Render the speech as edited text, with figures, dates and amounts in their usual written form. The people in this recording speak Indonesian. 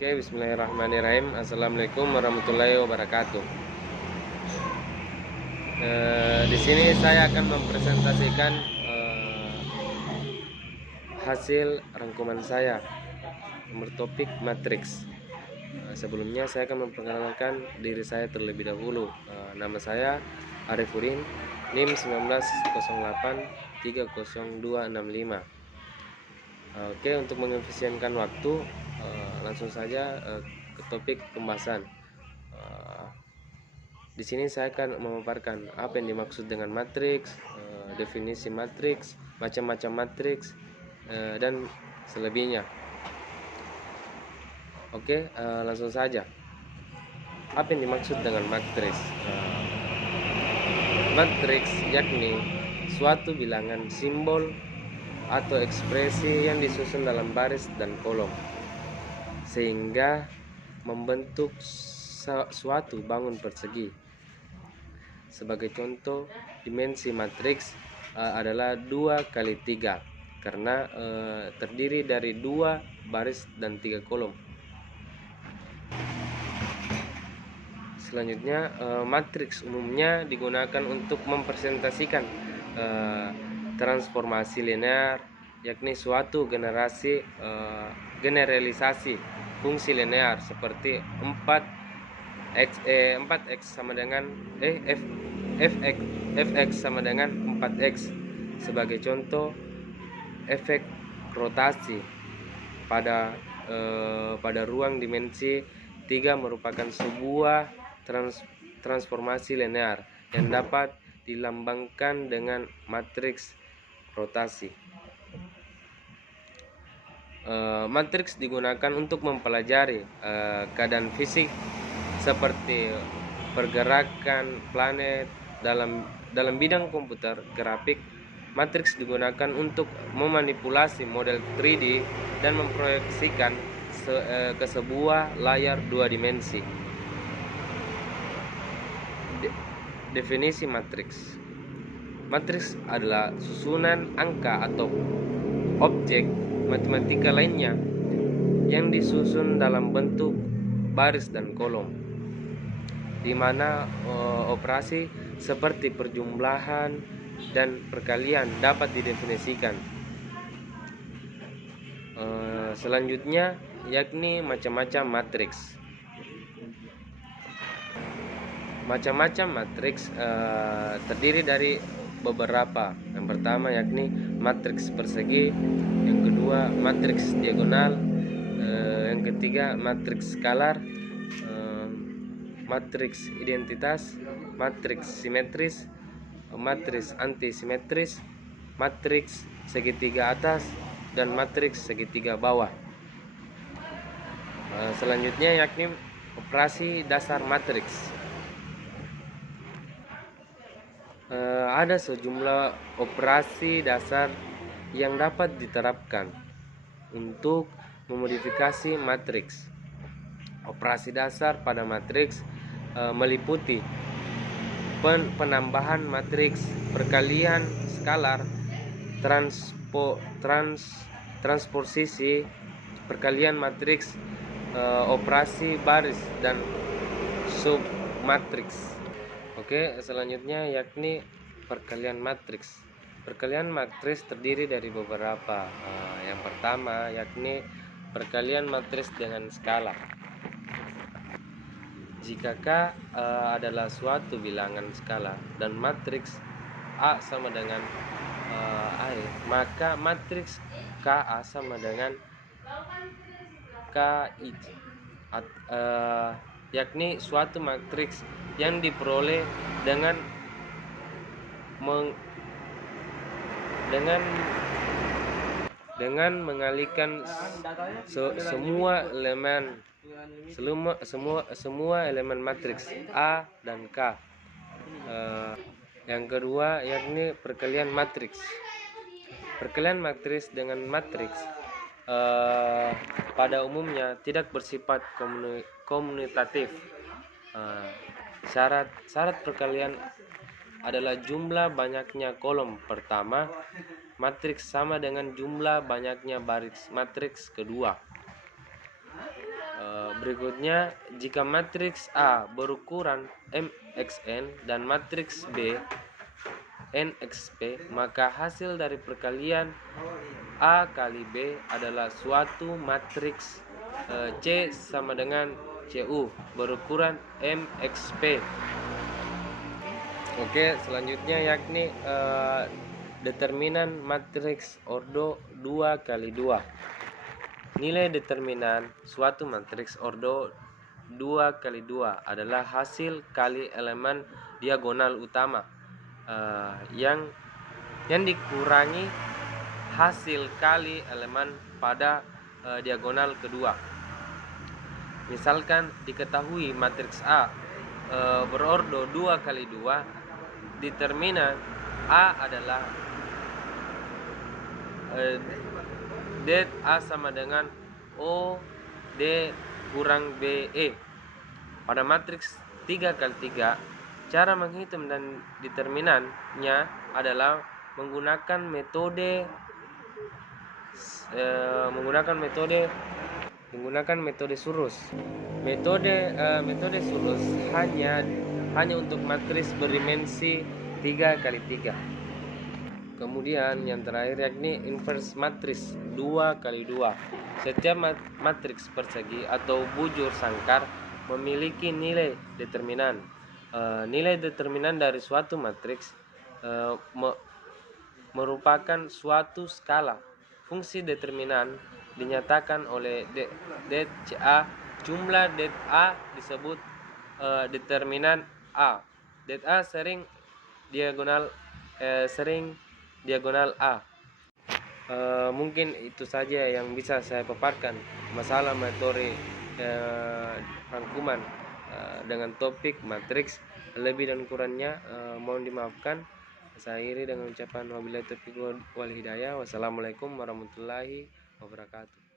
Oke, bismillahirrahmanirrahim. Assalamualaikum warahmatullahi wabarakatuh. Di sini saya akan mempresentasikan hasil rangkuman saya bertopik matriks. Sebelumnya saya akan memperkenalkan diri saya terlebih dahulu. Nama saya Arifudin, NIM 1908300265. Oke, untuk mengefisienkan waktu, langsung saja ke topik pembahasan. Di sini saya akan memaparkan apa yang dimaksud dengan matriks, definisi matriks, macam-macam matriks, dan selebihnya. Oke, langsung saja. Apa yang dimaksud dengan matriks? Matriks yakni suatu bilangan simbol atau ekspresi yang disusun dalam baris dan kolom sehingga membentuk suatu bangun persegi. Sebagai contoh, dimensi matriks adalah 2 kali 3 karena terdiri dari 2 baris dan 3 kolom. Selanjutnya, matriks umumnya digunakan untuk mempresentasikan transformasi linear, yakni suatu generalisasi fungsi linear seperti 4x sama dengan fx sama dengan 4x. Sebagai contoh, efek rotasi pada ruang dimensi 3 merupakan sebuah transformasi linear yang dapat dilambangkan dengan matriks rotasi. Matriks digunakan untuk mempelajari keadaan fisik seperti pergerakan planet. Dalam bidang komputer grafik, matriks digunakan untuk memanipulasi model 3D dan memproyeksikan ke sebuah layar 2 dimensi. Definisi matriks. Matriks adalah susunan angka atau objek matematika lainnya yang disusun dalam bentuk baris dan kolom, di mana operasi seperti perjumlahan dan perkalian dapat didefinisikan. Selanjutnya yakni macam-macam matriks. Macam-macam matriks terdiri dari beberapa. Yang pertama yakni matriks persegi, yang kedua matriks diagonal, yang ketiga matriks skalar, matriks identitas, matriks simetris, matriks antisimetris, matriks segitiga atas, dan matriks segitiga bawah. Selanjutnya yakni operasi dasar matriks. Ada sejumlah operasi dasar yang dapat diterapkan untuk memodifikasi matriks. Operasi dasar pada matriks meliputi penambahan matriks, perkalian skalar, transposisi, perkalian matriks, operasi baris, dan submatriks. Oke, selanjutnya yakni perkalian matriks. Perkalian matriks terdiri dari beberapa. Yang pertama yakni perkalian matriks dengan skala. Jika K adalah suatu bilangan skala dan matriks A sama dengan A, maka matriks KA sama dengan KI, yakni suatu matriks yang diperoleh dengan mengalihkan semua elemen matriks A dan K. Yang kedua yakni perkalian matriks. Perkalian matriks dengan matriks pada umumnya tidak bersifat komutatif. Syarat perkalian adalah jumlah banyaknya kolom pertama matriks sama dengan jumlah banyaknya baris matriks kedua. Berikutnya, jika matriks A berukuran MXN dan matriks B NXP, maka hasil dari perkalian A kali B adalah suatu matriks C sama dengan CU berukuran MXP. Oke, selanjutnya yakni determinan matriks ordo 2 kali 2. Nilai determinan suatu matriks ordo 2 kali 2 adalah hasil kali elemen diagonal utama yang dikurangi hasil kali elemen pada diagonal kedua. Misalkan diketahui matriks A berordo 2 kali 2, determinan A adalah det A sama dengan O D kurang BE. Pada matriks 3 kali 3, cara menghitung dan determinannya adalah menggunakan metode surus. Metode surus hanya untuk matriks berdimensi 3 kali 3. Kemudian yang terakhir yakni inverse matriks 2 kali 2. Setiap matriks persegi atau bujur sangkar memiliki nilai determinan. Nilai determinan dari suatu matriks merupakan suatu skala. Fungsi determinan dinyatakan oleh det A. Jumlah det A disebut determinan A. Det A sering diagonal A. Mungkin itu saja yang bisa saya paparkan masalah metode rangkuman dengan topik matriks. Lebih dan kurangnya mohon dimaafkan. Saya akhiri dengan ucapan wabillahi taufiq wal hidayah. Wassalamualaikum warahmatullahi wabarakatuh.